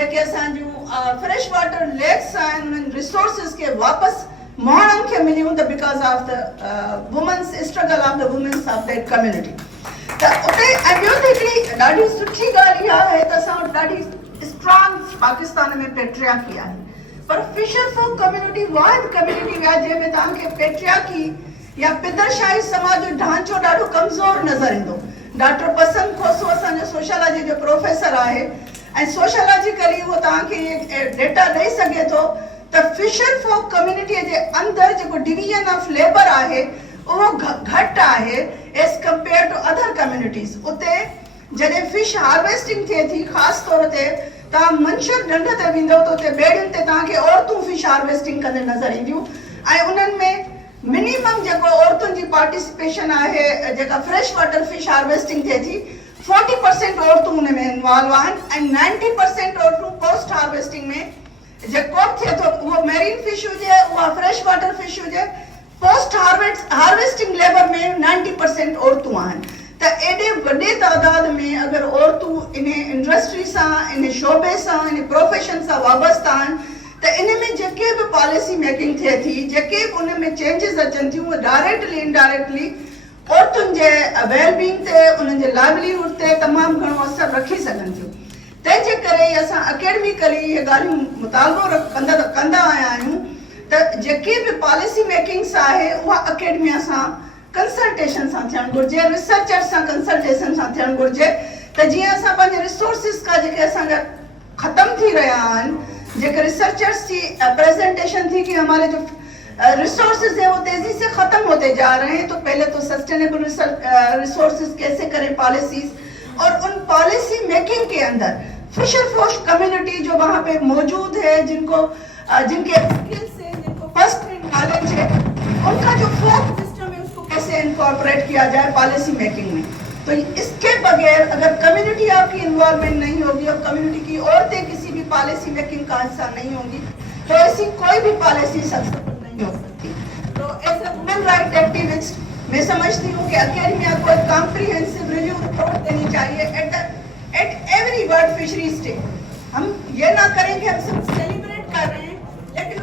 जेके असांजूं fresh water lakes आहिनि उन्हनि रिसोर्सिस खे वापसि माण्हुनि खे मिलियूं त because of the women's struggle of the women's of that community. त उते ऐं ॿियो त हिकिड़ी ॾाढी सुठी ॻाल्हि इहा आहे त असां वटि ॾाढी स्ट्रॉन्ग पाकिस्तान में पेट्रियार्की आहे, पर फिशर folk कम्युनिटी वाहिद कम्युनिटी आहे जंहिंमें तव्हांखे पेट्रियार्की या पिदरशाही समाज जो ढांचो ॾाढो कमज़ोर नज़र ईंदो। डॉक्टर पसंद खोसो असांजो सोशियोलॉजी जो प्रोफेसर आहे ऐं सोशियोलॉजिकली उहो तव्हांखे डेटा ॾेई सघे थो त फिशर folk कम्युनिटीअ जे अंदरि जेको डिवीजन ऑफ लेबर आहे उहो घटि आहे as compare to other communities. उते जॾहिं फिश हार्वेस्टिंग थिए थी ख़ासि तौर ते तव्हां मंशर ढंढ ते वेंदो त उते ॿेड़ियुनि ते तव्हांखे औरतूं फिश हार्वेस्टिंग कंदे नज़र ईंदियूं ऐं उन्हनि में मिनिमम जेको औरतुनि जी पार्टिसिपेशन आहे जेका फ्रेश वाटर फिश हार्वेस्टिंग थिए थी 40% औरतूं उन में इन्वॉल्व आहिनि ऐं 90% औरतूं पोस्ट हार्वेस्टिंग में जेको थिए थो उहो मेरीन फिश हुजे उहा फ्रेश वाटर फिश हुजे पोस्ट हार्वेस्टिंग लेबर में 90% औरतूं आहिनि। त एॾे वॾे तादाद में अगरि औरतूं इन इंडस्ट्री सां इन शोबे सां इन प्रोफेशन सां वाबस्ता आहिनि त इन में जेके बि पॉलिसी मेकिंग थिए थी जेके बि उन में चेंजिस अचनि थियूं उहे डायरेक्टली इनडायरेक्टली औरतुनि जे वेलबींग ते उन्हनि जे लाइवलीहुड ते तमामु घणो असरु रखी सघनि थियूं। तंहिंजे करे असां अकेडमिकली इहे ॻाल्हियूं मुतालबो कंदा आया आहियूं त जेके बि पॉलिसी मेकिंग्स आहे उहा अकेडमिया सां कंसल्टेशन सां थियणु घुरिजे, रिसर्चर सां कंसल्टेशन सां थियणु घुरिजे त जीअं असां पंहिंजे रिसोर्सिस खां जेके असांजा ख़तमु थी रहिया आहिनि जेके रिसर्चर्स की प्रेजेंटेशन थी कि हमारे जो रिसोर्सेज है वो तेजी से खत्म होते जा रहे हैं, तो पहले तो सस्टेनेबल रिसोर्सेज कैसे करें पॉलिसीज और उन पॉलिसी मेकिंग के अंदर फिशर folk कम्युनिटी जो वहाँ पे मौजूद है जिनके स्किल्स है जिनको फर्स्ट नॉलेज है उनका जो फोक सिस्टम है उसको कैसे इनकॉर्पोरेट किया जाए पॉलिसी मेकिंग में। तो इसके बगैर अगर कम्युनिटी आपकी इन्वॉल्वमेंट नहीं होगी और कम्युनिटी की औरतें किसी भी पॉलिसी मेकिंग का हिस्सा नहीं होंगी तो ऐसी कोई भी पॉलिसी सक्सेसफुल नहीं हो सकती। तो as a women right activist मैं समझती हूँ कि अकेडमिया को एक कॉम्प्रिहेंसिव रिव्यू रिपोर्ट देनी चाहिए at every world fisheries day. हम ये ना करें कि हम सिर्फ सेलिब्रेट कर रहे हैं लेकिन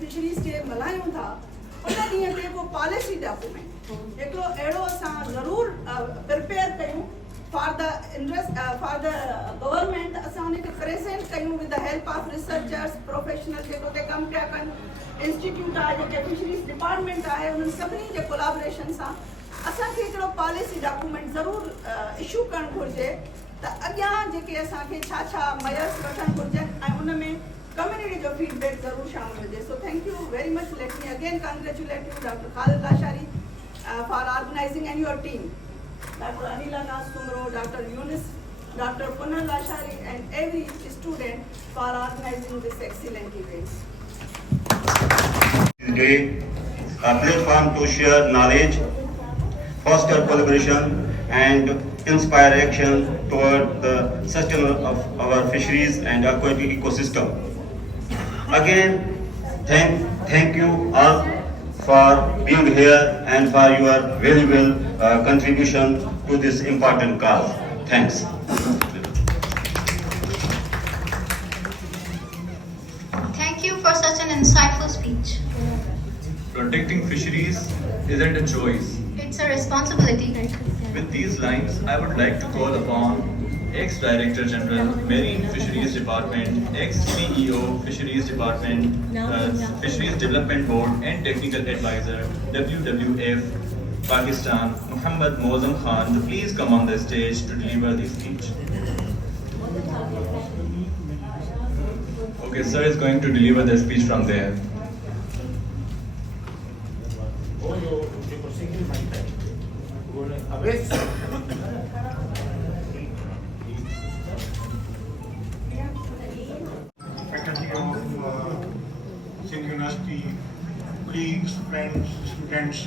फिशरीज डे मल्हायूं था उन ॾींहं ते को पॉलिसी डॉक्यूमेंट हिकिड़ो अहिड़ो असां ज़रूरु प्रिपेयर कयूं फॉर द गवर्नमेंट असां उनखे प्रेज़ेंट कयूं with the help of researchers professional जेके उते कमु पिया कनि इंस्टीट्यूट आहे जेके फिशरीज डिपार्टमेंट आहे उन्हनि सभिनी जे कोलाबोरेशन सां असांखे हिकिड़ो पॉलिसी डॉक्यूमेंट ज़रूरु इशू करणु घुरिजे त अॻियां जेके असांखे छा छा मयर्स वठणु घुरिजनि ऐं उन में community जो feedback जरूर शामिल हुजे। So thank you very much. Let me again congratulate you, Dr. Khalid Lashari, for organizing and your team, Dr. Anila Nasumro, Dr. Yunus, Dr. Punal Lashari, and every student for organizing this excellent event. Today, a platform to share knowledge, foster collaboration, and inspire action toward the sustainability of our fisheries and aquatic ecosystem. Again, thank you all for being here and for your valuable contribution to this important cause. Thanks. Thank you for such an insightful speech. Protecting fisheries isn't a choice. It's a responsibility. With these lines, I would like to call upon ex-Director General, Marine Fisheries Department, ex-CEO, Fisheries Department, Fisheries Development Board and Technical Advisor, WWF, Pakistan, Muhammad Mozam Khan, to please come on the stage to deliver the speech. Okay, sir is going to deliver the speech from there. Faculty of Sindh University, colleagues, friends, students,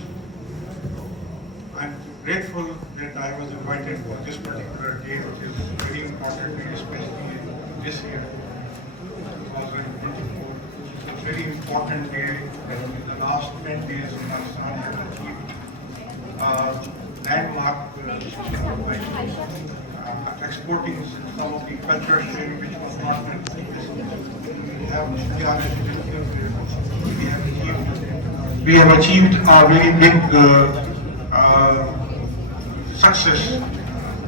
I'm grateful that I was invited for this particular day, which is a very important day, especially this year, 2024. It's a very important day. In the last 10 days, Pakistan has achieved landmark exporting some of the culture sharing which was not meant to be. We have achieved a very big success.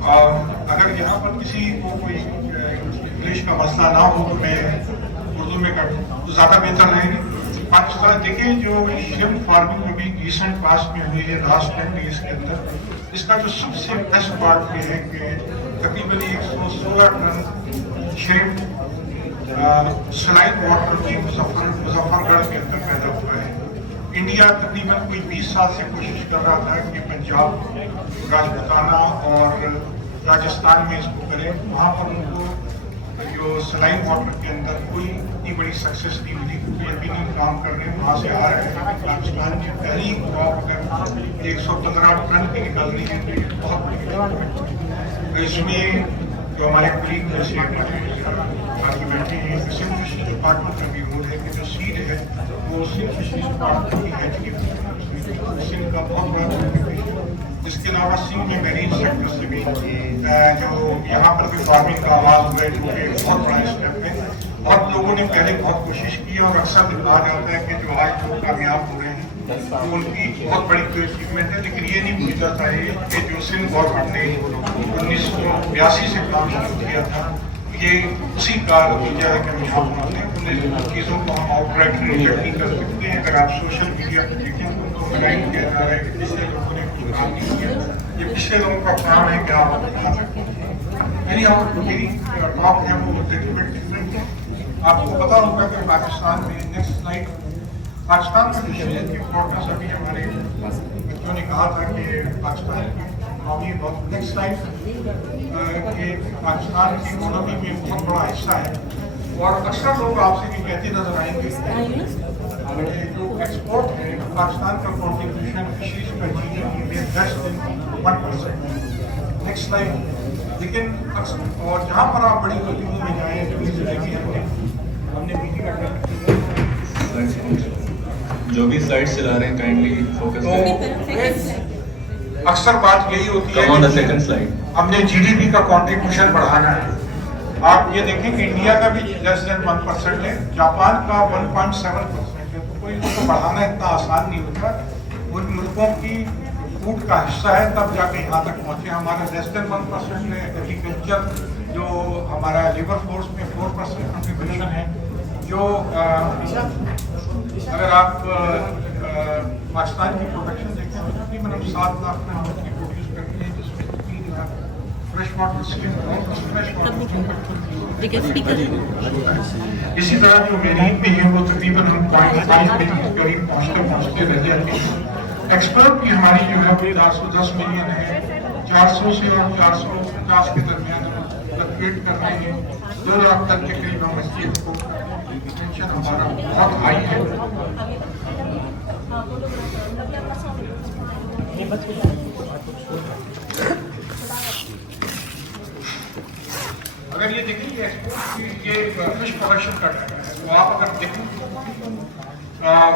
अगर यहाँ पर किसी को कोई English का मसला ना हो तो मैं उर्दू में कर तो ज़्यादा बेहतर रहेगी। पाकिस्तान देखिए जो शिफ्ट फार्मिंग में भी रिसेंट पास्ट में हुई है लास्ट 10 डेज के अंदर, इसका जो सबसे बेस्ट पार्ट ये है कि तकरीबन 116 टन शिफ्ट सलाइन वाटर की मुजफ्फरगढ़ के अंदर पैदा हुआ है। इंडिया तकरीबन कोई 20 साल से कोशिश कर रहा था कि पंजाब, राजपूताना और राजस्थान में इसको करें, वहाँ पर उनको जो सलाइन वाटर के अंदर कोई इतनी बड़ी सक्सेस नहीं मिली, क्योंकि यकीनन काम कर रहे हैं, वहाँ से आ रहे हैं। पाकिस्तान की पहली क्रॉप अगर 115 टन की निकल रही है तो ये बहुत बड़ी बात है। तो इसमें जो हमारे करीब जैसे बाकी बैठे हैं, सिंध फिशरीज डिपार्टमेंट का भी रोल है कि जो सीड है वो सिंध फिशरीज डिपार्टमेंट की है, सिंध का बहुत बड़ा कंट्रीब्यूशन। इसके अलावा सिंध में मैरीन सेक्टर से भी जो यहाँ पर भी फार्मिंग का आवाज हुआ है, जो बहुत बड़ा स्टेप है। बहुत लोगों ने पहले बहुत कोशिश की और अक्सर कहा जाता है कि जो आज लोग कामयाब हो रहे हैं तो उनकी बहुत बड़ी कोई अचीवमेंट है, लेकिन ये नहीं भूलना चाहिए कि जो सिंध गवर्नमेंट ने 1982 से काम शुरू किया था, ये उसी का नतीजा है कि हम यहाँ पहुँचते हैं। उन चीज़ों को हम आउटराइट रिजेक्ट नहीं कर सकते हैं। अगर आप सोशल मीडिया पर देखें तो उनको मनाइन किया जा रहा है कि पिछले लोगों ने कुछ काम नहीं किया, ये पिछले लोगों का काम है कि आप मेरी टॉप है वो लिटिल डिफरेंट है। आपको पता होगा कि पाकिस्तान में नेक्स्ट स्लाइड पाकिस्तान में फिशरीज की इम्पोर्टेंस अभी हमारे बच्चों ने कहा था कि पाकिस्तान की इकोनॉमी बहुत नेक्स्ट स्लाइड कि पाकिस्तान की इकोनॉमी में बहुत बड़ा हिस्सा है। और अक्सर लोग आपसे भी कहते नजर आएंगे जो एक्सपोर्ट है पाकिस्तान का कॉन्ट्रीब्यूशन फिशरीज का GDP में लेस देन 1%। Next slide. लेकिन और जहाँ पर आप बड़ी मीटिंगों में जाएँ जो हमने मीटिंग अटेंड की, जो भी स्लाइड्स चला रहे हैं काइंडली फोकस करें। अक्सर बात यही होती है ऑन द सेकंड स्लाइड हमने GDP का कंट्रीब्यूशन बढ़ाना है। आप ये देखें कि इंडिया का भी लेस देन 1% है, जापान का 1.7% है, तो कोई इसको बढ़ाना इतना आसान नहीं होता। उन मुल्कों की फूड का हिस्सा है तब जाके यहाँ तक पहुँचे। हमारा लेस देन 1% है। एग्रीकल्चर जो हमारा लेबर फोर्स में 4% कंट्रीब्यूशन है। जो अगर आप पाकिस्तान की प्रोडक्शन देखें तो तकरीबन हम 7 लाख टन मछली प्रोड्यूस करते हैं, जिसमें 3 लाख फ्रेश वाटर स्किन और फ्रेश वाटर। इसी तरह जो मेरीन पे है वो तकरीबन हम 0.5 मिलियन के करीब पहुँचते रह जाते हैं। एक्सपोर्ट की हमारी जो है 410 मिलियन है। 400 से और 450 के दरमियान हम फ्लक्चुएट कर रहे हैं। 2 लाख तक के करीब हम मछली एक्सपोर्ट कर रहे हैं। टेंशन हमारा बहुत हाई है। अगर ये देखेंगे एक्सपोर्ट की ये फिश प्रोडक्शन का डाटा है, तो आप अगर देखें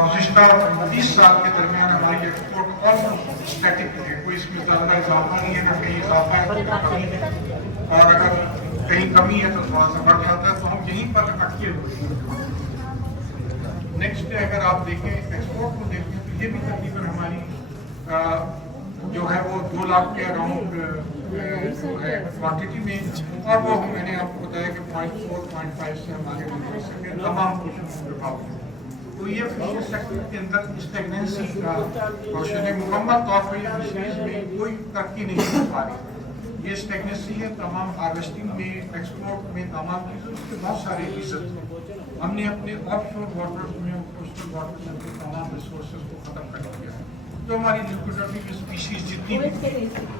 गुज़िश्ता 20 साल के दरमियान हमारी एक्सपोर्ट ऑलमोस्ट स्टैटिक है, कोई इसमें ज़्यादा इजाफा नहीं है, ना कहीं इजाफा है तो कमी है, और अगर कहीं कमी है तो थोड़ा सा बढ़ जाता है, तो हम यहीं पर अटके हुए हैं। नेक्स्ट अगर आप देखें एक्सपोर्ट को देखें तो ये भी तकरीबन हमारी जो है वो 2 लाख के अराउंड है क्वांटिटी में, और वो मैंने आपको बताया कि 0.4-0.5 से हमारे तमाम विभाग। तो ये फिशरी सेक्टर के अंदर स्टेगनेंसी का क्वेश्चन है। मुकम्मल तौर पर ये फिशरीज में कोई तरक्की नहीं हो पा रही। ये स्टेगनेंसी है तमाम हार्वेस्टिंग में, एक्सपोर्ट में, तमाम चीज़ों के बहुत सारे रीजन। हमने अपने ऑफशोर वाटर्स में, कोस्टल वाटर्स में तमाम रिसोर्सेज को खत्म कर दिया है। जो हमारी लिक्विडिटी की स्पीशीज जितनी भी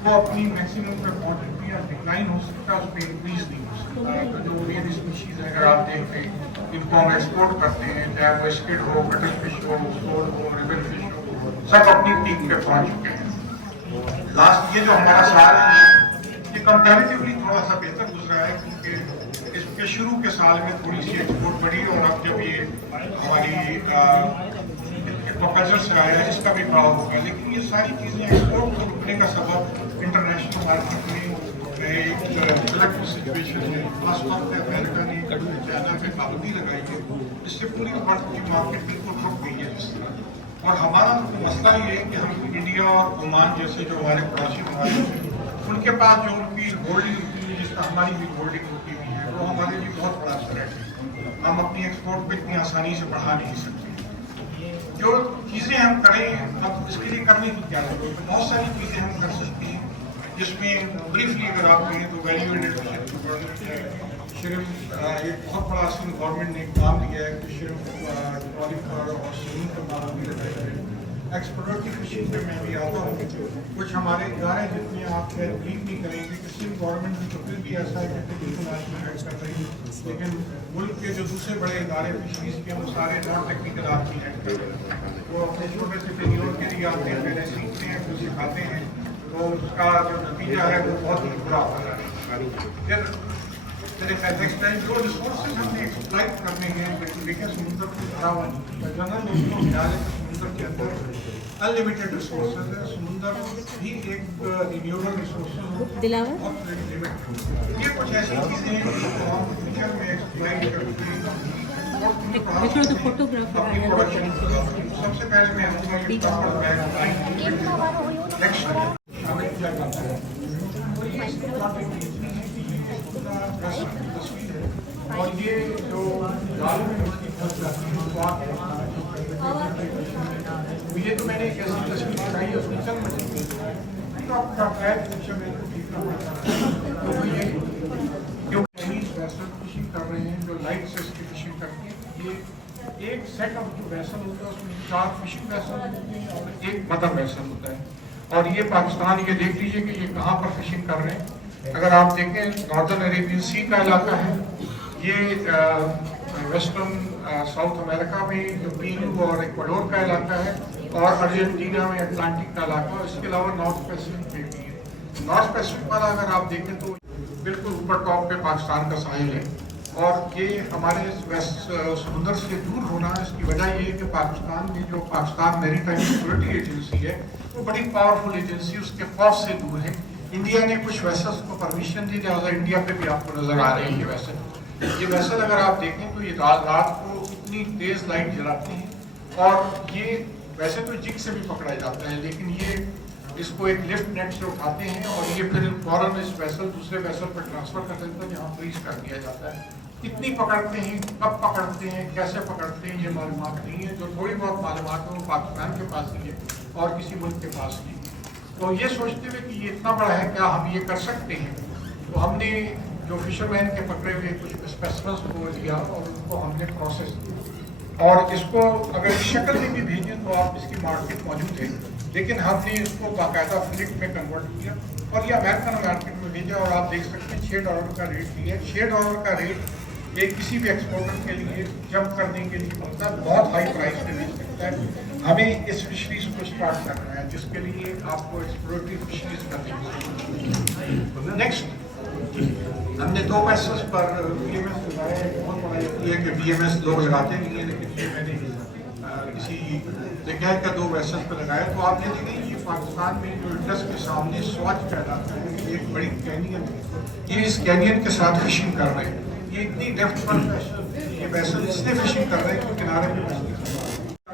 वो अपनी मैक्सिमम पे क्वांटिटी या डिक्लाइन हो सकता है, उस पर इंक्रीज नहीं हो सकता। तो जो ये स्पीशीज है अगर आप देखते हैं इनको हम एक्सपोर्ट करते हैं, चाहे वो स्किड हो, कटल फिश हो, सोल हो, रिवर फिश हो, सब अपनी पीक पे पहुंच चुके हैं। लास्ट ये जो हमारा साल है ये कंपैरेटिवली थोड़ा सा बेहतर गुजरा है, क्योंकि इसके शुरू के साल में थोड़ी सी एक्सपोर्ट बढ़ी, और अब जब ये हमारी प्रोफेसर से आया है, इसका भी प्रभाव होगा, लेकिन ये सारी चीज़ें एक्सपोर्ट को रुकने का सबब इंटरनेशनल मार्केट में एक कलेक्टिव सिचुएशन है। खास तौर पर अमेरिका ने चाइना पे पाबंदी लगाई है, इससे पूरी वर्ल्ड की मार्केट बिल्कुल रुक गई है इस तरह। और हमारा मसला ये है कि हम इंडिया और ओमान जैसे जो हमारे पड़ोसी ममालिक हैं, उनके पास जो उनकी होल्डिंग होती है, जिसका हमारी भी होल्डिंग होती हुई है, वो हमारे लिए बहुत बड़ा थ्रेट है। हम अपनी एक्सपोर्ट को इतनी आसानी से बढ़ा नहीं सकते। जो चीज़ें हम करें, अब इसके लिए करने की क्या जरूरत है? बहुत सारी चीज़ें हम कर सकते हैं, जिसमें ब्रीफली अगर आप कहें तो वैल्यू एडेड श्रिम्प एक बहुत बड़ा असम गवर्नमेंट ने काम दिया है कि श्रिम्प ट्रॉलीफर और स्विमिंग का पाबंदी लगाई है। एक्सप्लोरेटरी फिशिंग पे मैं भी आता हूँ। कुछ हमारे इदारे जितने आप बिलीव नहीं करेंगे कि सिर्फ गवर्नमेंट की तो फिर भी ऐसा है कि इंटरनेशनल हेड कर रही है, लेकिन मुल्क के जो दूसरे बड़े इदारे फिशरीज के वो सारे नॉन टेक्निकल आदमी हेड कर रहे हैं। वो अपने छोटे से टेन्योर के लिए आते हैं, पहले सीखते हैं, फिर सिखाते हैं, तो उसका जो नतीजा है वो बहुत ही बुरा होता है। फिर जो रिसोर्सेज हमने एक्सप्लॉइट करने हैं, देखिए समुद्र को भरा हुआ नहीं, जनरल लोगों को ख्याल है कि समुद्र के अंदर अनलिमिटेड रिसोर्सेज है। समुद्र भी एक रिन्यूएबल रिसोर्सेज लिमिट। ये कुछ ऐसी चीज़ें हैं जो हम फ्यूचर में एक्सप्लॉइट करके अपनी प्रोडक्शन। सबसे पहले मैं शामिल किया जाता है और ये जो दालों में उसकी फंस जाती है, ये तो मैंने एक ऐसी तस्वीर दिखाई है, उसमें चल मछली तो आपका पैर पिक्चर में देखना पड़ता है। तो ये जो वैसल फिशिंग कर रहे हैं, जो लाइट से इसकी फिशिंग करते हैं, ये एक सेट ऑफ जो वैसल होता है उसमें 4 फिशिंग वैसल होते हैं और एक मदर वैसल होता है। और ये पाकिस्तान, ये देख लीजिए कि ये कहाँ पर फिशिंग कर रहे हैं। अगर आप देखें, नॉर्दर्न अरेबियन सी का इलाका है, ये वेस्टर्न साउथ अमेरिका में जो पीरू और इक्वाडोर का इलाका है, और अर्जेंटीना में अटलांटिक का इलाका, और इसके अलावा नॉर्थ पैसिफिक में भी है। नॉर्थ पैसिफिक वाला अगर आप देखें तो बिल्कुल ऊपर टॉप पे पाकिस्तान का साहिल है, और ये हमारे वेस्ट समुद्र से दूर होना, इसकी वजह ये है कि पाकिस्तान में जो पाकिस्तान मैरीटाइम सिक्योरिटी एजेंसी है, वो बड़ी पावरफुल एजेंसी, उसके फौज से दूर है। इंडिया ने कुछ वैसल्स को परमिशन दी, लिहाजा इंडिया पे भी आपको नजर आ रही है वैसल। ये वैसल अगर आप देखें तो ये रात को इतनी तेज लाइट जलाते हैं, और ये वैसे तो जिग से भी पकड़ा जाता है, लेकिन ये इसको एक लिफ्ट नेट से उठाते हैं और ये फिर फौरन इस वैसल दूसरे वैसल पर ट्रांसफर कर देते हैं, जहाँ फ्रीज कर दिया जाता है। कितनी पकड़ते हैं, कब पकड़ते हैं, कैसे पकड़ते हैं, ये मालूमात नहीं है। जो थोड़ी बहुत मालूमात है वो पाकिस्तान के पास ही है और किसी मुल्क के पास नहीं। तो ये सोचते हुए कि ये इतना बड़ा है, क्या हम ये कर सकते हैं, तो हमने जो फिशरमैन के पकड़े हुए कुछ स्पेसिमेंस को लिया और उनको हमने प्रोसेस किया, और इसको अगर इस शक्ल में भी भेजें तो आप इसकी मार्केट मौजूद है, लेकिन हमने इसको बाकायदा फ्लिट में कन्वर्ट किया और ये अमेरिकन मार्केट में भेजा, और आप देख सकते हैं $6 का रेट दिया है। $6 का रेट ये किसी भी एक्सपोर्टर के लिए जंप करने के लिए होता है, बहुत हाई प्राइस पे मिल सकता है। हमें इस फिशरीज को स्टार्ट करना है, जिसके लिए आपको एक्सप्लोरेटरी फिशरीज करनी है। नेक्स्ट हमने 2 वेसल्स पर BMS लगाया है। बहुत बड़ा ये है कि BMS लोग लगाते नहीं है, लेकिन ये मैंने किसी जगह का 2 वेसल्स पर लगाया। तो आप ये देखें, ये पाकिस्तान में जो इंडस के सामने स्वच्छ कहलाता है, एक बड़ी कैनियन है, ये इस कैनियन के साथ फिशिंग कर रहे हैं। ये इतनी डेप्थ पर ये वैसल इसलिए फिशिंग कर रहे हैं कि किनारे पे मछली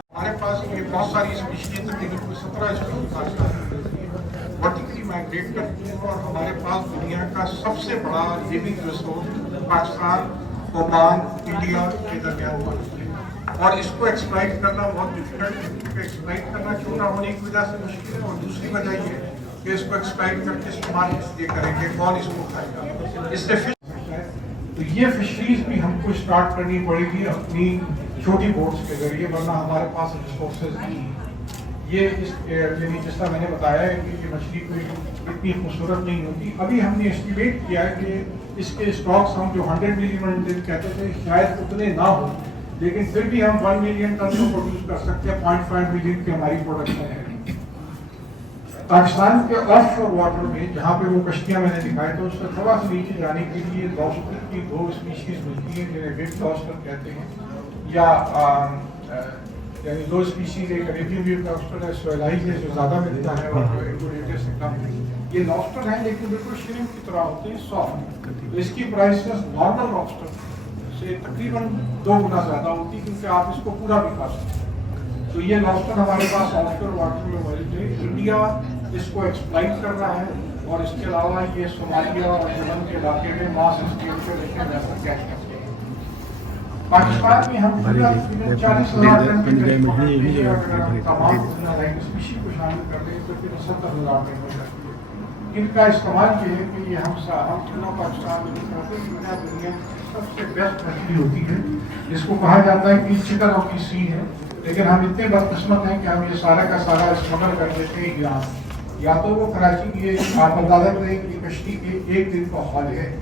हमारे पास ये बहुत सारी स्पीशीज तकरीबन 17 स्पीशीज वर्टिकली माइग्रेट करती है, और हमारे पास दुनिया का सबसे बड़ा living resource Pakistan, Oman, India के दरमियान मौजूद है, और इसको एक्सप्लॉइट करना बहुत डिफिकल्ट है। एक्सप्लॉइट करना क्यों ना होने की वजह से मुश्किल है, और दूसरी वजह ये है कि इसको एक्सप्लॉइट करके इस्तेमाल इसलिए करेंगे, कौन इसको खाएगा, इससे फिर तो ये फिशरीज भी हमको स्टार्ट करनी पड़ेगी अपनी छोटी बोट्स के जरिए, वरना हमारे पास रिसोर्सेज नहीं है। ये इस जिस तरह मैंने बताया है कि ये मछली कोई इतनी खूबसूरत नहीं होती। अभी हमने एस्टिमेट किया है कि इसके स्टॉक्स हम जो 100 मिलियन टन कहते थे शायद उतने ना हो, लेकिन फिर भी हम 1 मिलियन टन को प्रोड्यूस कर सकते हैं। 0.5 मिलियन की हमारी प्रोडक्शन है। पाकिस्तान के ऑफ शोर वाटर में जहाँ पे वो कश्तियाँ मैंने दिखाए, तो उससे थोड़ा सा नीचे जाने के लिए लॉबस्टर की 2 स्पीशीज मिलती हैं, जिन्हें वेट लॉबस्टर कहते हैं, या یعنی 2 اسپیشیز ایک عربین ویو لابسٹر ہے, سویلائی ہے جو زیادہ ملتا ہے اور ایکوریٹر سے کم. یہ لابسٹر ہیں لیکن بالکل شرمپ کی طرح ہوتے ہیں, سافٹ. اس کی پرائس نارمل لابسٹر سے تقریباً 2 گنا زیادہ ہوتی ہے کیونکہ آپ اس کو پورا بھی کھا سکتے ہیں. تو یہ لابسٹر ہمارے پاس آف شور واٹر میں موجود ہے. انڈیا اس کو ایکسپلائٹ کر رہا ہے اور اس کے علاوہ یہ صومالیہ اور یمن کے علاقے میں ماس اسکیل پہ لے کے ویسا کیچ کرتے ہیں. پاکستان میں ہم 40,000 ٹن کے قریب پکڑتے ہیں اور اگر ہم تمام اسپیشی کو شامل کر لیں تو پھر 70,000 ٹن ہو جاتی ہے. ان کا استعمال یہ ہے کہ یہ ہم تینوں پاکستان میں نہیں کرتے. دنیا کی سب سے بیسٹ مچھلی ہوتی ہے. اس کو کہا جاتا ہے کہ چکن آف دی سی ہے, لیکن ہم اتنے بدقسمت ہیں کہ ہم یہ سارا کا سارا اسمگل کر دیتے ہیں ایران. یا تو وہ کراچی کی آپ اندازہ کریں کہ کشتی کے 1 دن کا ہال ہے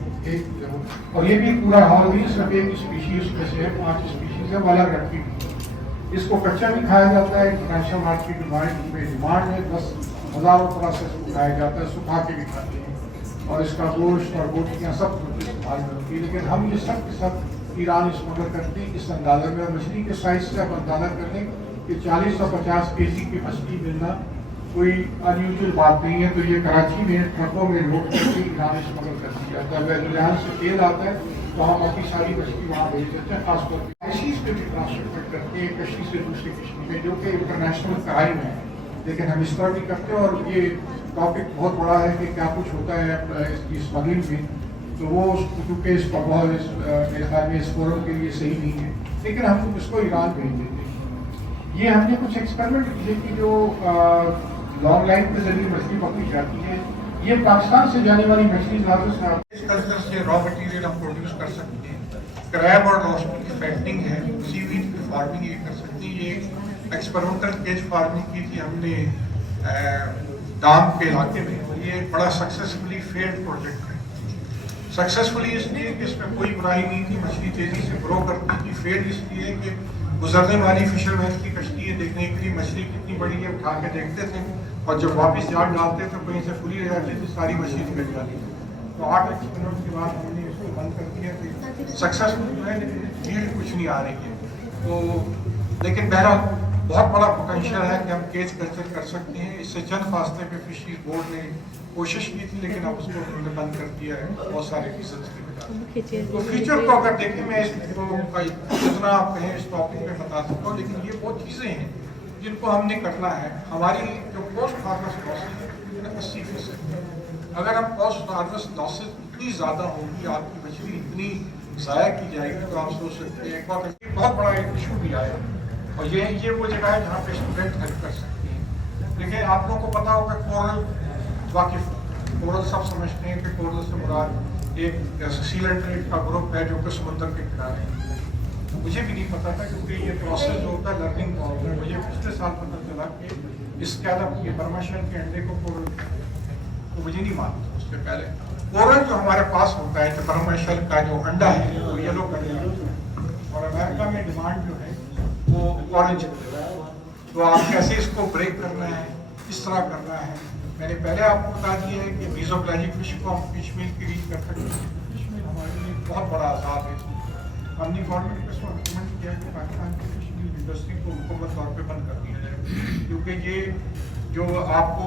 اور یہ بھی پورا ہال نہیں, صرف ایک اسپیشیز میں سے 5 اسپیشیز ہے والا رکھی. اس کو کچا بھی کھایا جاتا ہے. انٹرنیشنل مارکیٹ کی ڈیمانڈ ہے. 10,000 طرح سے اس کو کھایا جاتا ہے. سکھا کے بھی کھاتے ہیں اور اس کا گوشت اور بوٹیاں سب کچھ استعمال ہوتی ہے. لیکن ہم یہ سب کے سب ایران اسمگل کرتے ہیں اس اندازے میں. اور مچھلی کے سائز سے آپ اندازہ کر لیں کہ 40 سے 50 kg کی مچھلی ملنا کوئی انیوژل بات نہیں ہے. تو یہ کراچی میں ٹرکوں میں لوڈ کر کے ایران اسمگل کر دیا جاتا ہے. اگر ایران سے تیل آتا ہے تو ہم اپنی ساری مچھلی وہاں بھیج دیتے ہیں, خاص طور پہ کشیز پہ بھی ٹرانسپورٹ کرتے ہیں کشتی سے دوسری کشتی میں, جو کہ انٹرنیشنل کرائم ہے. لیکن ہم اس طرح بھی کرتے ہیں اور یہ ٹاپک بہت بڑا ہے کہ کیا کچھ ہوتا ہے اس کی اسمگلنگ میں. تو وہ کیونکہ اس کا بہت میرے خیال میں اس فورم کے لیے صحیح نہیں ہے, لیکن ہم اس کو ایران بھیج دیتے ہیں. یہ ہم نے کچھ ایکسپیریمنٹ کیے کہ جو لانگ لائن کے ذریعے مچھلی پکڑی جاتی ہے, یہ پاکستان سے جانے والی مچھلی زیادہ سے اس کلچر سے را مٹیریل ہم پروڈیوس کر سکتے ہیں. کریب اور لابسٹر کی فیٹنگ ہے, سی ویڈ کی فارمنگ یہ کر سکتے ہیں. یہ ایکسپیریمنٹل کیج فارمنگ کی تھی ہم نے ڈام کے علاقے میں. یہ بڑا سکسیسفلی فیلڈ پروجیکٹ ہے. سکسیسفلی اس لیے کہ اس میں کوئی برائی نہیں تھی, مچھلی تیزی سے گرو کرتی تھی. فیلڈ اس لیے کہ گزرنے والی فشر مین کی کشتی ہے, دیکھنے کے لیے مچھلی کتنی بڑی ہے اٹھا کے دیکھتے تھے اور جب واپس جال ڈالتے تو کہیں سے پھلی رہ جاتی تھی, ساری مچھلی نکل جاتی تھی. تو 8 منٹ کے بعد ہم نے اس کو بند کر دیا کہ سکسیسفل جو ہے لیکن ییلڈ کچھ نہیں آ رہی ہے. تو لیکن بہرحال بہت بڑا پوٹینشیل ہے کہ ہم کیج کلچر کر سکتے ہیں. اس سے چند فاصلے پہ فشریز بورڈ نے کوشش کی تھی لیکن اب اس کو انہوں نے بند کر دیا ہے بہت سارے ریزنس کی وجہ. تو فیوچر کو اگر دیکھیں میں اس کو جتنا آپ کہیں اس ٹاپک میں بتا سکتا ہوں, لیکن یہ بہت چیزیں ہیں جن کو ہم نے کرنا ہے. ہماری جو پوسٹ ہارویسٹ لاسز 80%. اگر ہم پوسٹ ہارویسٹ لاسز اتنی زیادہ ہوں گی, آپ کی مچھلی اتنی ضائع کی جائے گی, تو آپ سوچ سکتے ہیں ایک بار بہت بڑا ایک ایشو بھی آیا. اور یہ وہ جگہ ہے جہاں پہ اسٹوڈنٹ ہیلپ کر سکتے ہیں. دیکھیں آپ لوگوں کو پتا ہوگا کورل واقف, کورل سب سمجھتے ہیں کہ کورل سے مراد ایک سیلنٹریٹ کا گروپ ہے جو کہ سمندر کے کنارے ہے. مجھے بھی نہیں پتا تھا کیونکہ یہ پروسیس جو ہوتا ہے لرننگ کا ہوتا ہے. مجھے پچھلے سال پتہ چلا کہ اس اسکیلپ یہ برما شیل کے انڈے کو کورل, تو مجھے نہیں معلوم تھا اس سے پہلے. کورل جو ہمارے پاس ہوتا ہے کہ برما شیل کا جو انڈا ہے وہ یلو کلر کا, اور امریکہ میں ڈیمانڈ جو ہے وہ اورنج کلر ہے. تو آپ کیسے اس کو بریک کرنا ہے, کس طرح کرنا ہے, میں نے پہلے آپ کو بتا دیا ہے کہ میزوپلاجک فش کو ہم فش میل کی ریچ کر سکتے ہیں. فش میل ہمارے لیے بہت بڑا عذاب ہے. ہم نے گورنمنٹ کو اس کو ریکمینڈ کیا کہ پاکستان کی فش میل انڈسٹری کو مکمل طور پہ بند کر دیا جائے, کیونکہ یہ جو آپ کو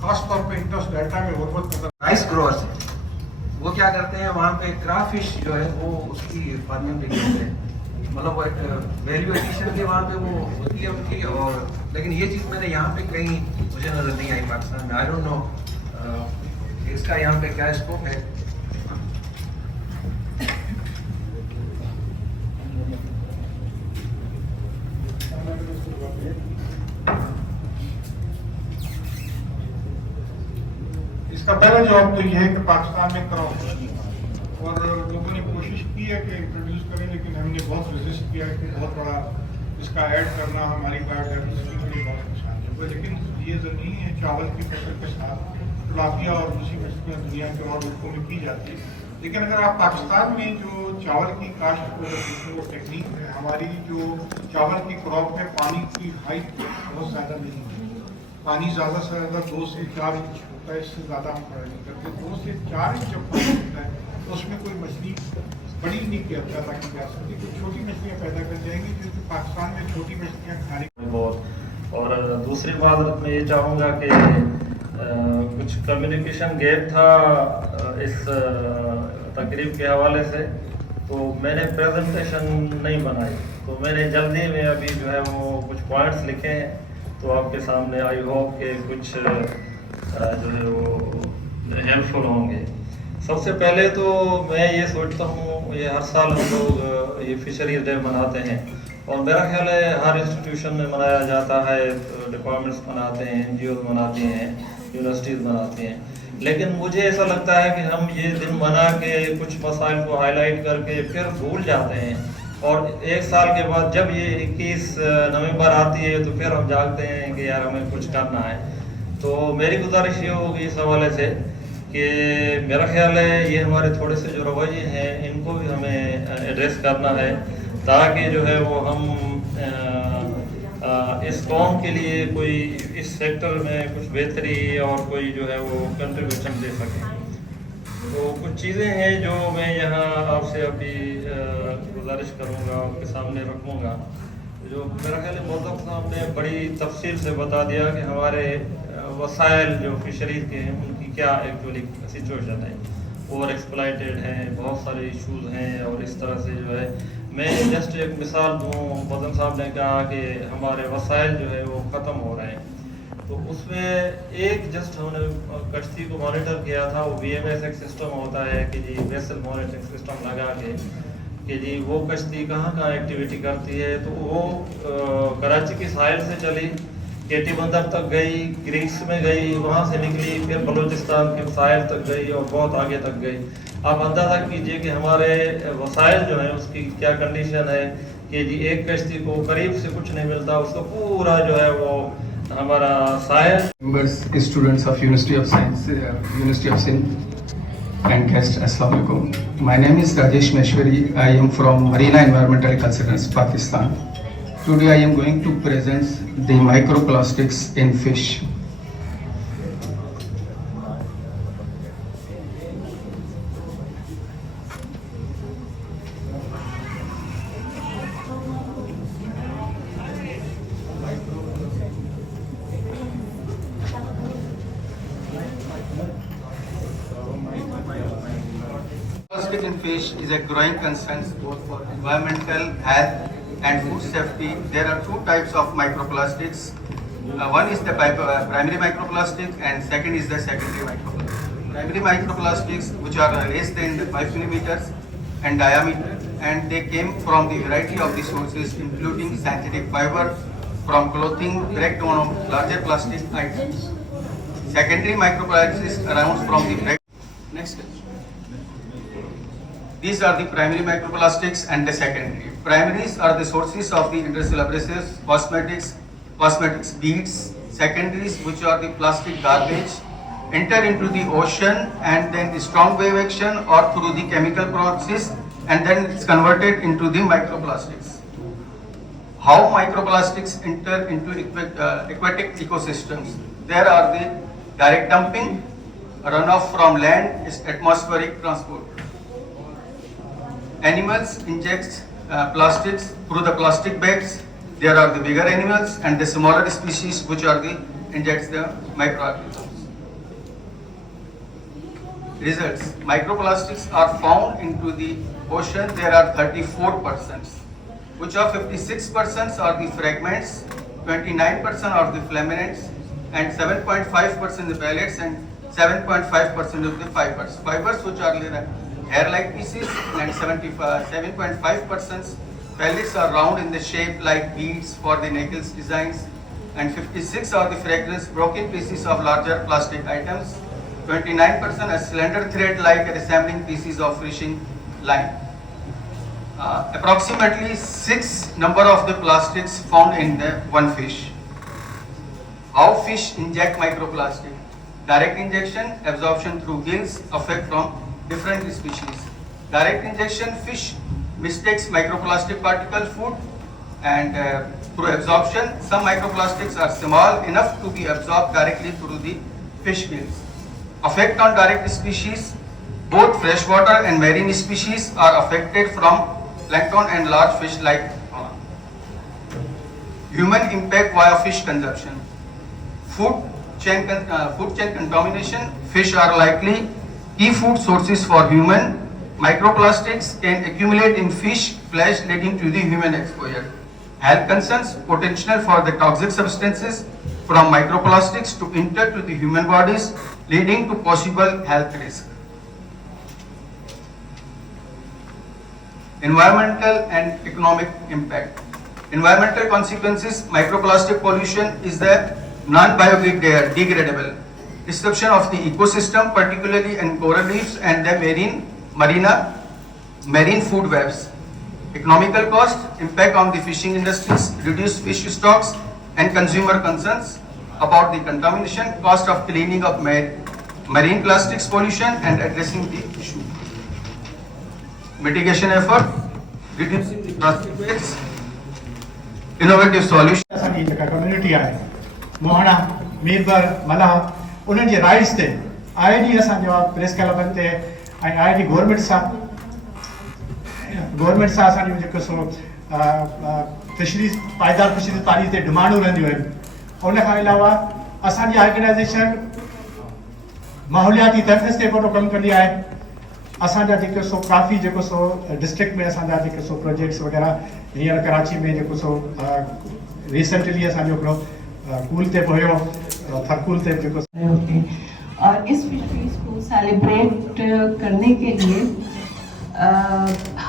خاص طور پہ انڈس ڈیلٹا میں غربت نظر رائس گروورس ہیں, وہ کیا کرتے ہیں وہاں پہ کرا فش جو ہے وہ اس کی فارمنگ بھی کرتے ہیں. مطلب وہ ویلیو ایڈیشن کے وہاں پہ وہ ہوتی ہے ان کی. اور لیکن یہ چیز میں نے یہاں پہ کہیں مجھے نظر نہیں آئی پاکستان میں. آئی ڈونٹ نو اس کا یہاں پہ کیا اسکوپ ہے. اس کا پہلا جواب تو یہ ہے کہ پاکستان میں کراؤ, اور لوگوں نے کوشش کی ہے کہ انٹروڈیوس کریں, لیکن ہم نے بہت ریزسٹ کیا ہے کہ بہت بڑا اس کا ایڈ کرنا ہماری بایو ڈائورسٹی کے لیے بہت نقصان ہے. لیکن یہ زمین ہے چاول کی فصل کے ساتھ تلاپیا اور دوسری مچھلیاں دنیا کے اور ملکوں میں کی جاتی ہے. لیکن اگر آپ پاکستان میں جو چاول کی کاشت کو دیکھیں وہ ٹیکنیک ہے, ہماری جو چاول کی کراپ ہے پانی کی ہائٹ بہت زیادہ نہیں ہے. پانی زیادہ سے زیادہ 2 سے 4 انچ ہوتا ہے, اس سے زیادہ ہم پیدا نہیں کرتے. 2 سے 4 انچ جب پانی ہوتا ہے تو اس میں کوئی مچھلی بڑی نہیں پیدا کی جا سکتی. کوئی چھوٹی مچھلیاں پیدا کر جائیں گی, کیونکہ پاکستان میں چھوٹی مچھلیاں کھانے दूसरी बात मैं ये चाहूँगा कि कुछ कम्युनिकेशन गैप था इस तकरीब के हवाले से, तो मैंने प्रेजेंटेशन नहीं बनाई, तो मैंने जल्दी में अभी जो है वो कुछ पॉइंट्स लिखे हैं, तो आपके सामने आई होप के कुछ जो है वो हेल्पफुल होंगे। सबसे पहले तो मैं ये सोचता हूँ, ये हर साल हम लोग ये फिशरीज डे मनाते हैं, और मेरा ख्याल है हर इंस्टीट्यूशन में मनाया जाता है, डिपार्टमेंट्स मनाते हैं, NGOs मनाती हैं, यूनिवर्सिटीज़ मनाती हैं, लेकिन मुझे ऐसा लगता है कि हम ये दिन मना के कुछ मसाइल को हाईलाइट करके फिर भूल जाते हैं, और एक साल के बाद जब ये 21 नवंबर आती है तो फिर हम जागते हैं कि यार हमें कुछ करना है। तो मेरी गुजारिश ये होगी इस हवाले से कि मेरा ख्याल है ये हमारे थोड़े से जो रवैये हैं इनको भी हमें एड्रेस करना है, ताकि जो है वो हम इस कौम के लिए कोई इस सेक्टर में कुछ बेहतरी और कोई जो है वो कंट्रीब्यूशन दे सकें। तो कुछ चीज़ें हैं जो मैं यहाँ आपसे अभी गुजारिश करूँगा, आपके सामने रखूँगा। जो मेरा ख्याल है मौजूद साहब ने बड़ी तफसील से बता दिया कि हमारे वसाइल जो फिशरीज के हैं उनकी क्या एक्चुअली सिचुएशन है, ओवर एक्सप्लॉइटेड हैं, बहुत सारे इश्यूज हैं, और इस तरह से जो है मैं जस्ट एक मिसाल दूँ, मदन साहब ने कहा कि हमारे वसाइल जो है वो ख़त्म हो रहे हैं, तो उसमें एक जस्ट हमने कश्ती को मॉनिटर किया था, वो VMS एक सिस्टम होता है कि जी वेसल मॉनिटरिंग सिस्टम लगा के कि जी वो कश्ती कहाँ कहाँ एक्टिविटी करती है, तो वो कराची की साहिल से चली, केटी बंदर तक गई, ग्रीस में गई, वहाँ से निकली, फिर बलूचिस्तान के साहिल तक गई और बहुत आगे तक गई। आप अंदाज़ा कीजिए कि हमारे वसाइल जो है उसकी क्या कंडीशन है कि जी एक कश्ती को करीब से कुछ नहीं मिलता, उसको पूरा जो है वो हमारा साहिल। Members, students of University of Science, University of Sindh, and guests, Assalamu alaikum. My name is Rajesh Meshwari. I am from Marina Environmental Consultants, Pakistan. Today I am going to present the microplastics in fish. Plastic in fish is a growing concern both for environmental health and food safety. There are two types of microplastics. One is the primary microplastic and second is the secondary microplastic. Primary microplastics, which are less than 5 millimeters in diameter, and they came from the variety of the sources including synthetic fiber, from clothing, breakdown of larger plastic items. Secondary microplastics around from the next step. These are the primary microplastics and the secondary. Primaries are the sources of the industrial abrasives, cosmetics beads. Secondaries, which are the plastic garbage, enter into the ocean and then the strong wave action or through the chemical process, and then it's converted into the microplastics. How microplastics enter into aquatic ecosystems? There are the direct dumping, runoff from land, is atmospheric transport. Animals inject plastics through the plastic bags. There are the bigger animals and the smaller species which are the injects the microorganisms. Results: microplastics are found into the ocean. There are 34%, which are 56% are the fragments, 29% are the filaments, and 7.5% the pellets, and 7.5% of the fibers. Fibers which are hair-like pieces, and 7.5% pellets are round in the shape like beads for the necklace designs, and 56 are the fragrance broken pieces of larger plastic items, 29% are slender thread-like resembling pieces of fishing line. Approximately 6 number of the plastics found in the one fish. How fish inject microplastic? Direct injection, absorption through gills, affect from different species. Direct injection, fish mistakes microplastic particle food, and through absorption, some microplastics are small enough to be absorbed directly through the fish gills. Effect on direct species, both freshwater and marine species are affected from plankton and large fish like human impact via fish consumption. food chain contamination. Fish are likely key food sources for human. Microplastics can accumulate in fish flesh, leading to the human exposure. Health concerns: potential for the toxic substances from microplastics to enter to the human bodies, leading to possible health risk. Environmental and economic impact. Environmental consequences: microplastic pollution is the non-biodegradable disruption of the ecosystem, particularly in coral reefs and the marine food webs. Economical cost: impact on the fishing industries, reduced fish stocks, and consumer concerns about the contamination, cost of cleaning up marine plastics pollution and addressing the issue. Mitigation effort: reducing the plastic waste, innovative solutions. असांजी जेका community आहे मोहणा मीरबर मल्हाह उन्हनि जे rights ते आए ॾींहुं असांजो press क्लबनि ते ऐं आए ॾींहुं गवर्नमेंट सां असांजो जेको सो फिशरीज़ पाइदार फिशरीज़ पाली ते डिमांडूं रहंदियूं आहिनि। उन खां अलावा असांजी ऑर्गेनाइज़ेशन माहौलियाती तहफ़्फ़ुज़ ते वॾो कमु कंदी आहे। असांजा जेको सो काफ़ी जेको सो डिस्ट्रिक्ट में असांजा जेके सो प्रोजेक्ट्स वग़ैरह हींअर कराची में जेको सो रिसेंटली असांजो हिकिड़ो कूल ते बि हुयो फरकूल ते जेको होते हैं। और इस फिशरीज को सेलिब्रेट करने के लिए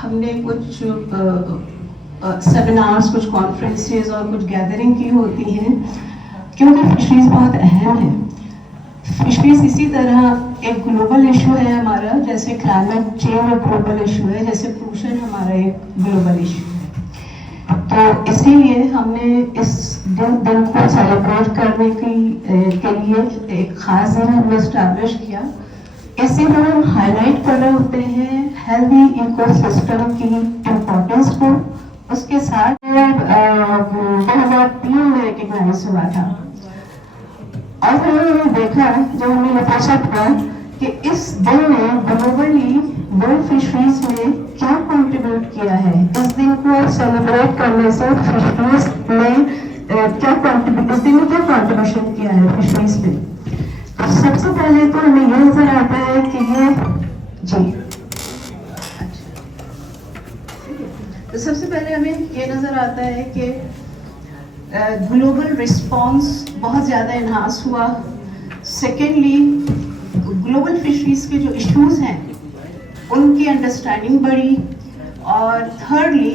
हमने कुछ सेमिनार्स, कुछ कॉन्फ्रेंसेस और कुछ गैदरिंग की होती हैं, क्योंकि फिशरीज बहुत अहम है। फिशरीज इसी तरह एक ग्लोबल इशू है हमारा, जैसे क्लाइमेट चेंज एक ग्लोबल इशू है, जैसे पोल्यूशन हमारा एक ग्लोबल इशू है। तो इसीलिए हमने इस दिन को सेलिब्रेट करने के लिए एक खास दिन हमने एस्टैब्लिश किया। इससे में हम हाईलाइट कर रहे होते हैं हेल्दी इकोसिस्टम की इम्पोर्टेंस को। उसके साथ 2003 में रिकग्नाइज हुआ था और फिर हमने देखा, जब हमने ये पता किया कि इस दिन ने ग्लोबली वर्ल्ड फिशरीज में क्या कंट्रीब्यूट किया है। इस दिन को सेलिब्रेट करने से फिशरीज में क्या कंट्रीब्यूशन किया है फिशरीज में। तो सबसे पहले तो हमें ये नजर आता है कि ये तो सबसे पहले हमें ये नजर आता है कि ग्लोबल रिस्पांस बहुत ज़्यादा इन्हांस हुआ। सेकेंडली, ग्लोबल फिशरीज के जो इश्यूज हैं उनकी अंडरस्टैंडिंग बढ़ी। और थर्डली,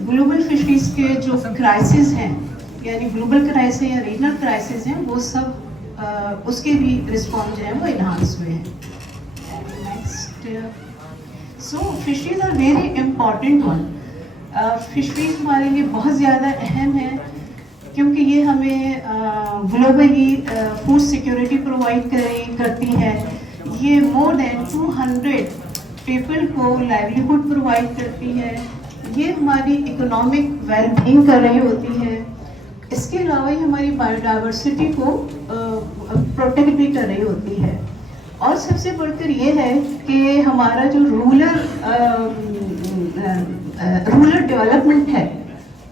ग्लोबल फिशरीज के जो क्राइसिस हैं, यानी ग्लोबल क्राइसिस या रीजनल क्राइसिस हैं, वो सब उसके भी रिस्पॉन्स जो है वो इन्हांस हुए हैं। Next, so fisheries are very important one. Fisheries हमारे लिए बहुत ज़्यादा अहम है, क्योंकि ये हमें ग्लोबली फूड सिक्योरिटी प्रोवाइड करती है। ये मोर देन 200 पीपल को लाइवलीहुड प्रोवाइड करती है। ये हमारी इकोनॉमिक वेलबींग कर रही होती है। इसके अलावा ये हमारी बायोडाइवर्सिटी को प्रोटेक्ट भी कर रही होती है। और सबसे बढ़कर ये है कि हमारा जो रूरल डेवलपमेंट है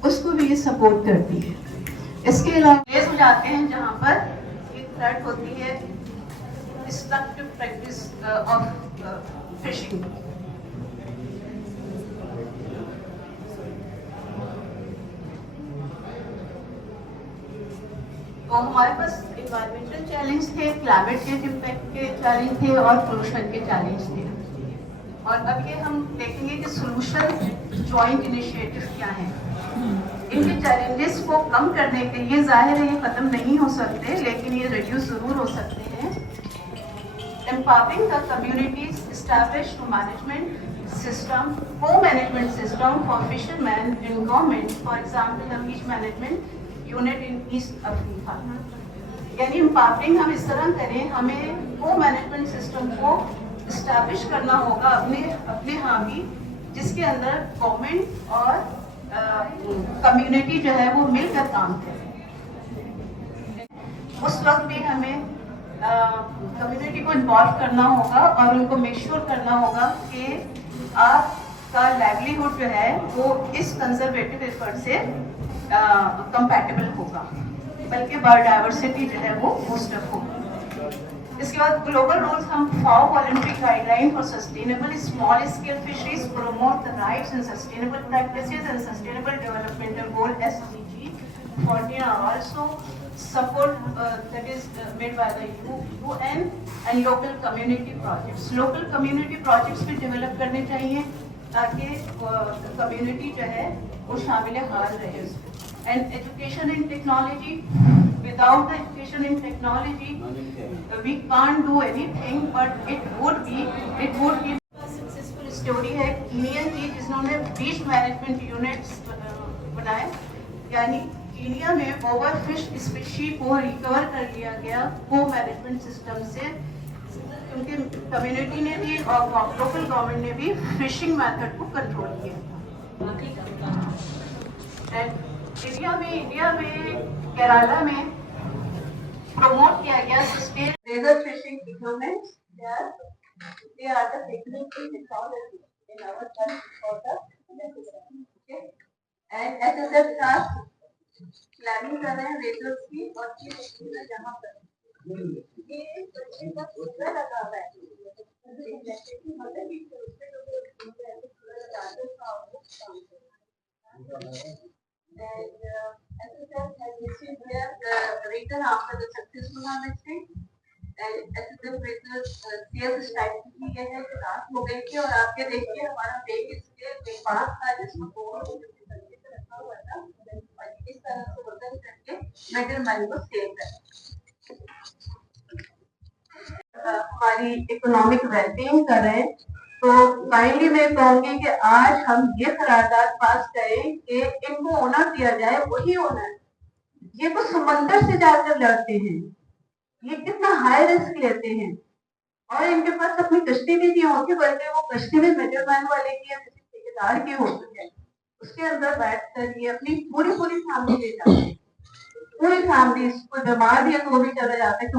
उसको भी ये सपोर्ट करती है। इसके अलावा प्लेस हो जाते हैं जहाँ पर ये थ्रेट होती है डिस्ट्रक्टिव प्रैक्टिस ऑफ फिशिंग। तो हमारे पास एनवायरमेंटल चैलेंज थे, क्लाइमेट चेंज इम्पैक्ट के चैलेंज थे और पोल्यूशन के चैलेंज थे। और अब ये हम देखेंगे कि सोल्यूशन जॉइंट इनिशिएटिव क्या है। इनके चैलेंजेस को कम करने के लिए जाहिर है ये खत्म नहीं हो सकते, लेकिन ये रिड्यूस जरूर हो सकते हैं। Empowering the communities, establish a management system, co-management system for fishermen and government. For example, the fish management unit in East Africa. यानी empowering हम इस तरह करें, हमें co-management system को establish करना होगा अपने यहाँ भी, जिसके अंदर गवर्नमेंट और कम्युनिटी जो है वो मिलकर काम करे। उस वक्त भी हमें कम्युनिटी को इन्वॉल्व करना होगा और उनको मेक श्योर करना होगा कि आपका लाइवलीहुड जो है वो इस कंजर्वेटिव एफर्ट से कंपैटिबल होगा। बल्कि बायोडाइवर्सिटी जो है वो बूस्टअप होगी। इसके बाद ग्लोबल रूल्स हम FAO voluntary guideline for sustainable small scale fisheries promote the rights and sustainable practices and sustainable developmental goal SDG 14 are also support that is made by the UN and local community projects. Local community projects भी develop करने चाहिए ताकि community जो है वो शामिल हाल रहे उसमें. And education and technology, without the education and technology, we can't do anything. But it would be a successful story है कीनिया की, जिन्होंने बीच मैनेजमेंट यूनिट्स बनाए, यानी कीनिया में ओवर फिश स्पीशी को रिकवर कर लिया गया को मैनेजमेंट सिस्टम से, क्योंकि कम्युनिटी ने भी और लोकल गवर्नमेंट ने भी फिशिंग मेथड को कंट्रोल किया. इंडिया में केरला में प्रमोट किया गया sustainable fishing equipments. They are the technical technology in our country for the necessary. Okay, and SSF staff planning कर रहे हैं वेटर्स की और चीज जहाँ पर ये बच्चे का सूत्र लगा हुआ है. जैसे कि मतलब कि उसके जो and SSF has received their return after the successful harvesting. And SSF returns sales stipend की गई है जो रात हो गई थी, और आपके देखिए हमारा बैंक इसके व्यापार था जिसमें रखा हुआ था, और इस तरह से बदल करके मेटल मनी को सेव करें. हमारी इकोनॉमिक वेलबींग कर रहे हैं, तो फाइनली मैं कहूंगी कि आज हम ये करारदाद पास करें कि इनको ओनर दिया जाए. वही ओनर ये तो समंदर से जाकर लड़ते हैं, ये कितना हाई रिस्क लेते हैं, और इनके पास अपनी कश्ती भी नहीं होती, बल्कि वो कश्ती भी मिडलमैन वाले की या किसी ठेकेदार की होती है. उसके अंदर बैठ कर ये अपनी पूरी फैमिली ले जाते हैं. पूरी फैमिली, कोई बीमार भी है तो वो भी चले जाते हैं.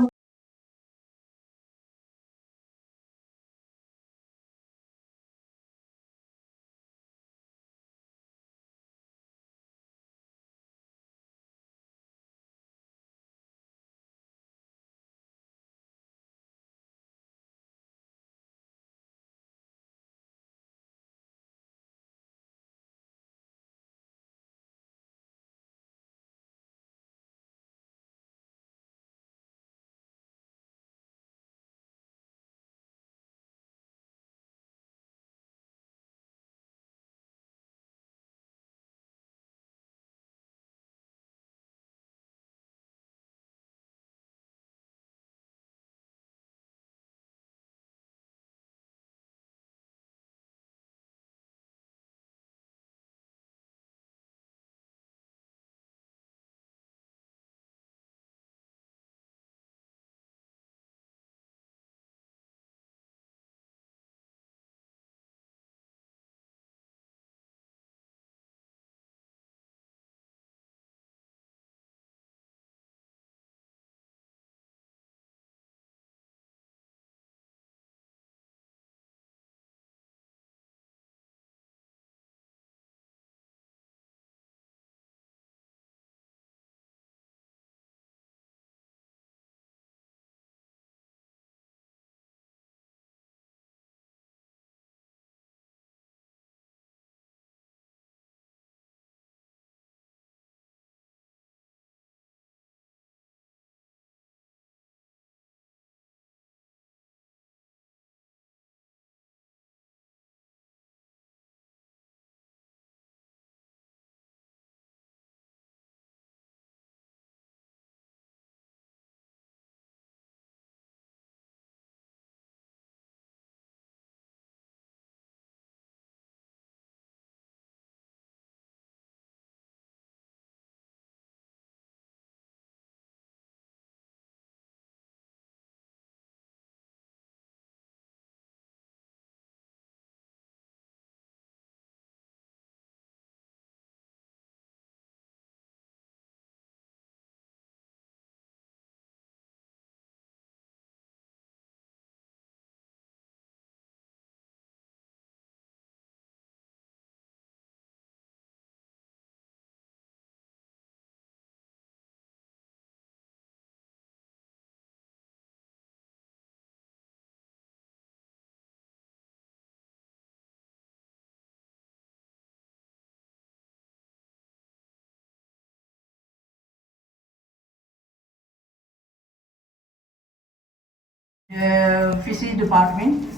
Fisheries Department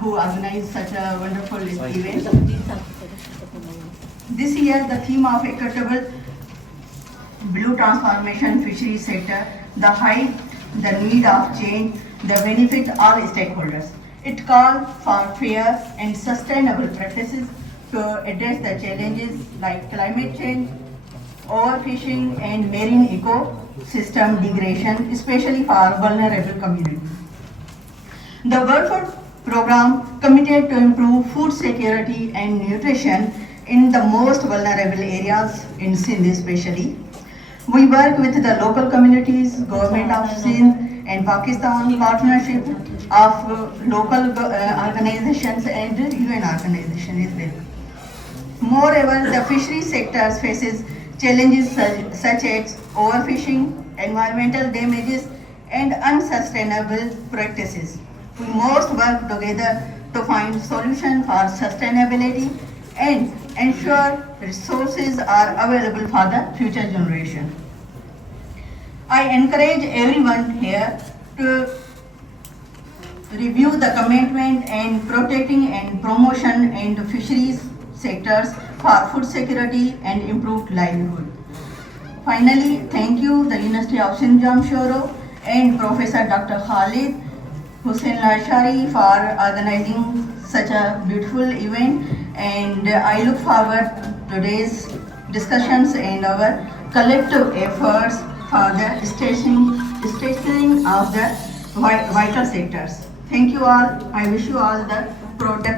who organized such a wonderful event. This year the theme of equitable blue transformation fisheries sector, the height, the need of change, the benefit all stakeholders. It called for fair and sustainable practices to address the challenges like climate change, overfishing and marine ecosystem degradation, especially for vulnerable communities. The World Food Program committed to improve food security and nutrition in the most vulnerable areas in Sindh especially. We work with the local communities, government of Sindh and Pakistan, partnership of local organizations and UN organizations as well. Moreover, the fishery sector faces challenges such as overfishing, environmental damages and unsustainable practices. We must work together to find solutions for sustainability and ensure resources are available for the future generation. I encourage everyone here to review the commitment and protecting and promotion and fisheries sectors for food security and improved livelihood. Finally, thank you the University of Sindh Jamshoro and Professor Dr. Khalid Hussain Lashari for organizing such a beautiful event, and I look forward to today's discussions and our collective efforts for the strengthening of the vital sectors. Thank you all. I wish you all the productive